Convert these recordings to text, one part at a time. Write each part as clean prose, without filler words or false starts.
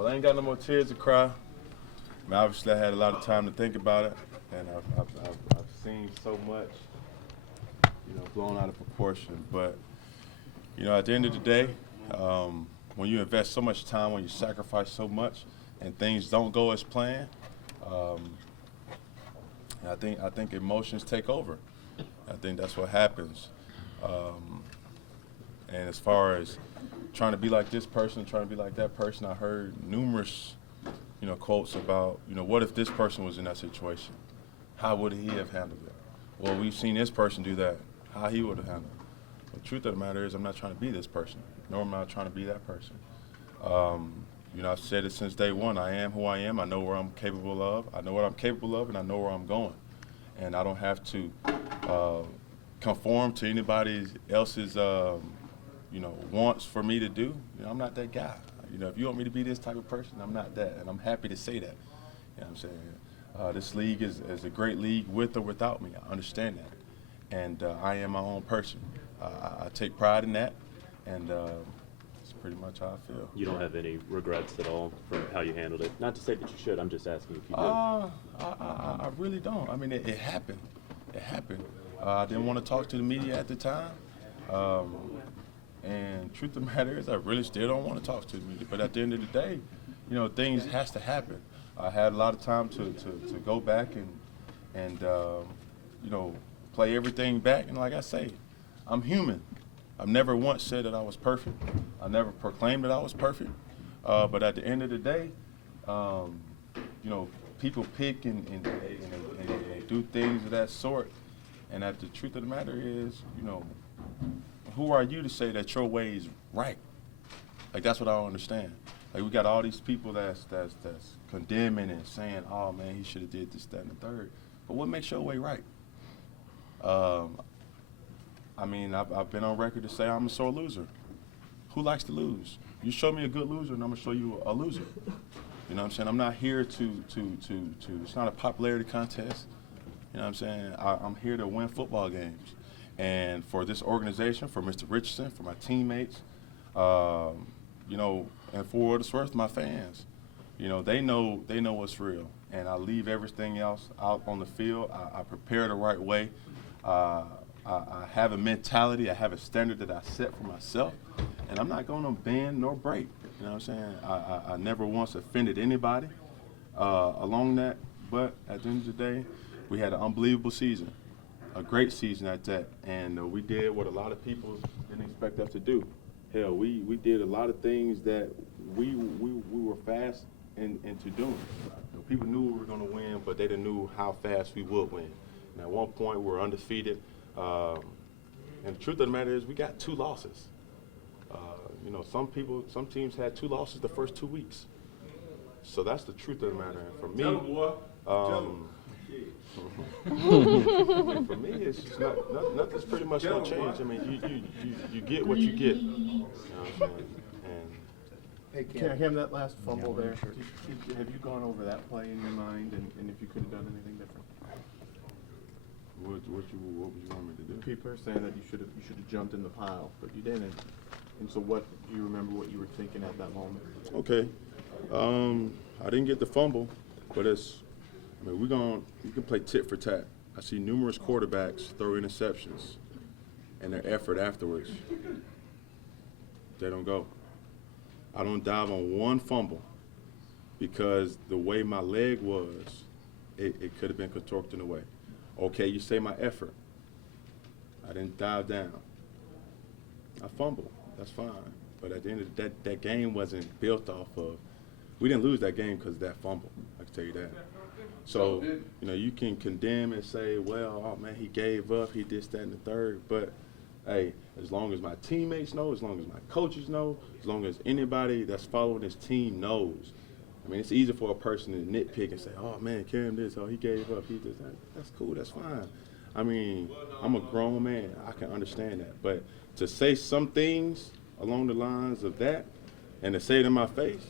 Well, I ain't got no more tears to cry. I mean, obviously, I had a lot of time to think about it, and I've seen so much, blown out of proportion. But, at the end of the day, when you invest so much time, when you sacrifice so much, and things don't go as planned, um, I think emotions take over. I think that's what happens. Um, and as far as trying to be like this person, trying to be like that person, I heard numerous, quotes about, what if this person was in that situation? How would he have handled it? Well, we've seen this person do that. How he would have handled it. The truth of the matter is, I'm not trying to be this person, nor am I trying to be that person. Um, I've said it since day one. I am who I am. I know where I'm capable of. I know what I'm capable of, and I know where I'm going. And I don't have to uh, conform to anybody else's, wants for me to do. I'm not that guy. If you want me to be this type of person, I'm not that, and I'm happy to say that. You know what I'm saying? This league is a great league with or without me. I understand that, and I am my own person. I take pride in that, and that's pretty much how I feel. You don't have any regrets at all for how you handled it? Not to say that you should. I'm just asking if you do. I really don't. I mean, it happened. It happened. I didn't want to talk to the media at the time. And truth of the matter is, I really still don't want to talk to the media. But at the end of the day, things has to happen. I had a lot of time to go back and play everything back. And like I say, I'm human. I've never once said that I was perfect. I never proclaimed that I was perfect. But at the end of the day, people pick and they do things of that sort. And the truth of the matter is, who are you to say that your way is right? Like, that's what I don't understand. Like, we got all these people that's condemning and saying, oh man, he should have did this, that, and the third. But what makes your way right? I've been on record to say I'm a sore loser. Who likes to lose? You show me a good loser, and I'm gonna show you a loser. You know what I'm saying? I'm not here to it's not a popularity contest. You know what I'm saying? I'm here to win football games. And for this organization, for Mr. Richardson, for my teammates, and for what it's worth, my fans, they know what's real. And I leave everything else out on the field. I prepare the right way. I have a mentality. I have a standard that I set for myself. And I'm not going to bend nor break. You know what I'm saying? I never once offended anybody along that. But at the end of the day, we had an unbelievable season. A great season at that, and we did what a lot of people didn't expect us to do. Hell, we did a lot of things that we were fast into doing. People knew we were going to win, but they didn't know how fast we would win. And at one point, we were undefeated. And the truth of the matter is, we got 2 losses. Some teams had 2 losses the first 2 weeks. So that's the truth of the matter. And for me, for me, it's just nothing's pretty much gonna change. I mean, you get what you get. You know what I'm saying? And Cam, that last fumble there, have you gone over that play in your mind, and if you could have done anything different? what would you want me to do? People are saying that you should have jumped in the pile, but you didn't. And so, what do you remember what you were thinking at that moment? Okay, I didn't get the fumble, but we can play tit for tat. I see numerous quarterbacks throw interceptions, and their effort afterwards, they don't go. I don't dive on one fumble because the way my leg was, it could have been contorted away. Okay, you say my effort. I didn't dive down. I fumbled. That's fine. But at the end of the day, that game wasn't built off of. We didn't lose that game because of that fumble. I can tell you that. So, you can condemn and say, well, oh man, he gave up, he did that and the third. But hey, as long as my teammates know, as long as my coaches know, as long as anybody that's following this team knows. I mean, it's easy for a person to nitpick and say, oh man, Cam this, oh he gave up, he did that. That's cool, that's fine. I mean, I'm a grown man, I can understand that. But to say some things along the lines of that and to say it in my face,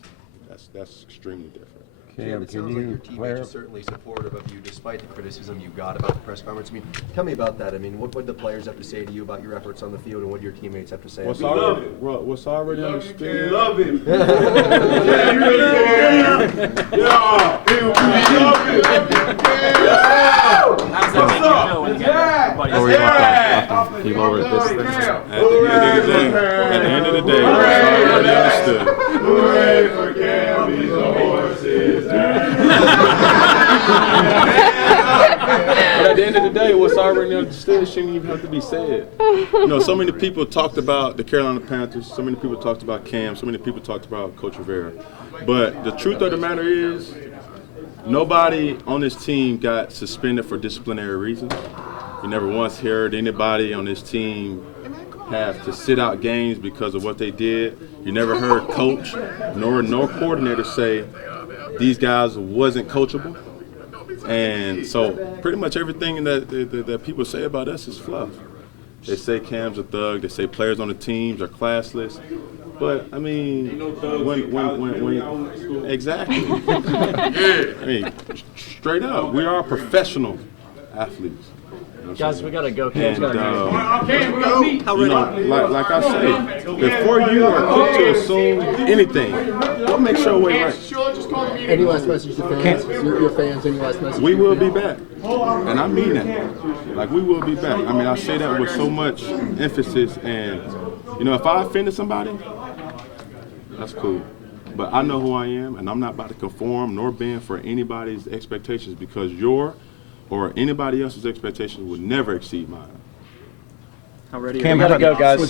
that's extremely different. Cam, it sounds like your teammates are certainly supportive of you despite the criticism you got about the press conference. I mean, tell me about that. I mean, what would the players have to say to you about your efforts on the field, and what do your teammates have to say? What's already understood? Love him. How's that make you feel when you get everybody else? Can you lower this thing? At the end of the day, what's already understood. Hooray for Cam, he's a horse's But at the end of the day, what's already understood shouldn't even have to be said. You know, so many people talked about the Carolina Panthers, so many people talked about Cam, so many people talked about Coach Rivera. But the truth of the matter is, nobody on this team got suspended for disciplinary reasons. You never once heard anybody on this team have to sit out games because of what they did. You never heard coach nor coordinator say these guys wasn't coachable. And so pretty much everything that people say about us is fluff. They say Cam's a thug. They say players on the teams are classless. But I mean, when exactly. I mean, straight up, we are professional athletes. You know what I'm Guys, saying? we gotta go. And, How you know, like I say, before you are quick to assume anything, we'll make sure we're right. Any last message to fans? Your fans, any last message? We will be back. And I mean that. Like, we will be back. I mean, I say that with so much emphasis. And, you know, if I offended somebody, that's cool. But I know who I am, and I'm not about to conform nor bend for anybody's expectations, because your or anybody else's expectations would never exceed mine. We gotta go, guys.